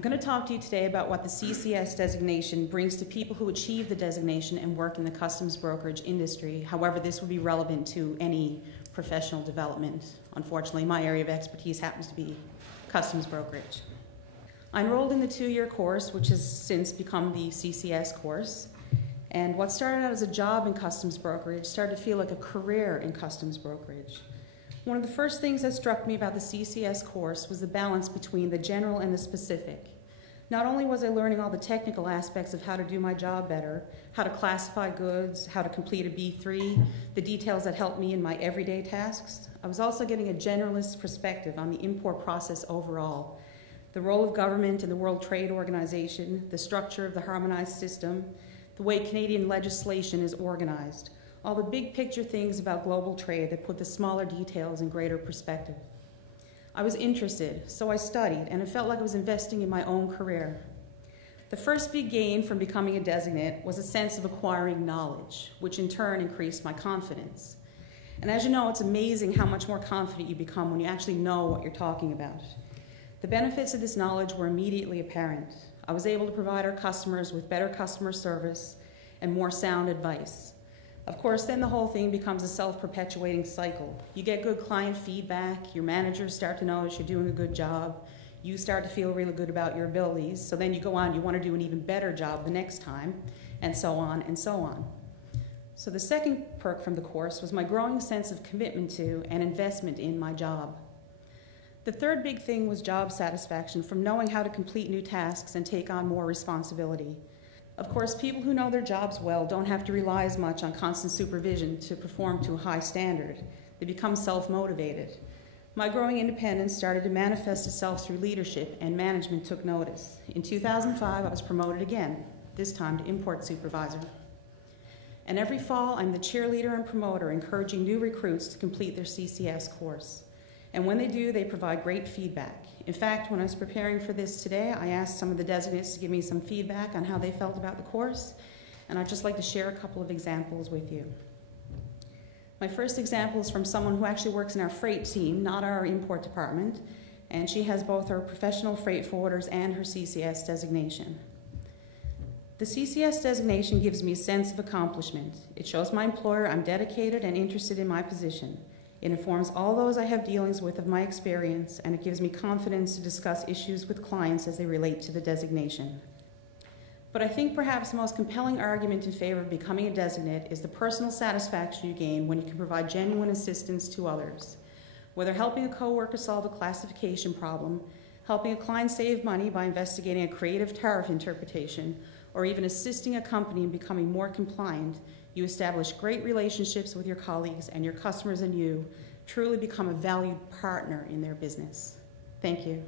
I'm going to talk to you today about what the CCS designation brings to people who achieve the designation and work in the customs brokerage industry. However, this would be relevant to any professional development. Unfortunately, my area of expertise happens to be customs brokerage. I enrolled in the 2-year course, which has since become the CCS course. And what started out as a job in customs brokerage started to feel like a career in customs brokerage. One of the first things that struck me about the CCS course was the balance between the general and the specific. Not only was I learning all the technical aspects of how to do my job better, how to classify goods, how to complete a B3, the details that helped me in my everyday tasks, I was also getting a generalist perspective on the import process overall, the role of government in the World Trade Organization, the structure of the harmonized system, the way Canadian legislation is organized, all the big picture things about global trade that put the smaller details in greater perspective. I was interested, so I studied, and it felt like I was investing in my own career. The first big gain from becoming a designate was a sense of acquiring knowledge, which in turn increased my confidence. And as you know, it's amazing how much more confident you become when you actually know what you're talking about. The benefits of this knowledge were immediately apparent. I was able to provide our customers with better customer service and more sound advice. Of course, then the whole thing becomes a self-perpetuating cycle. You get good client feedback, your managers start to notice you're doing a good job, you start to feel really good about your abilities, so then you go on, you want to do an even better job the next time, and so on and so on. So the second perk from the course was my growing sense of commitment to and investment in my job. The third big thing was job satisfaction from knowing how to complete new tasks and take on more responsibility. Of course, people who know their jobs well don't have to rely as much on constant supervision to perform to a high standard. They become self-motivated. My growing independence started to manifest itself through leadership, and management took notice. In 2005, I was promoted again, this time to import supervisor. And every fall, I'm the cheerleader and promoter, encouraging new recruits to complete their CCS course. And when they do, they provide great feedback. In fact, when I was preparing for this today, I asked some of the designates to give me some feedback on how they felt about the course, and I'd just like to share a couple of examples with you. My first example is from someone who actually works in our freight team, not our import department, and she has both her professional freight forwarders and her CCS designation. The CCS designation gives me a sense of accomplishment. It shows my employer I'm dedicated and interested in my position. It informs all those I have dealings with of my experience, and it gives me confidence to discuss issues with clients as they relate to the designation. But I think perhaps the most compelling argument in favor of becoming a designate is the personal satisfaction you gain when you can provide genuine assistance to others. Whether helping a coworker solve a classification problem, helping a client save money by investigating a creative tariff interpretation, or even assisting a company in becoming more compliant, you establish great relationships with your colleagues, and your customers and you truly become a valued partner in their business. Thank you.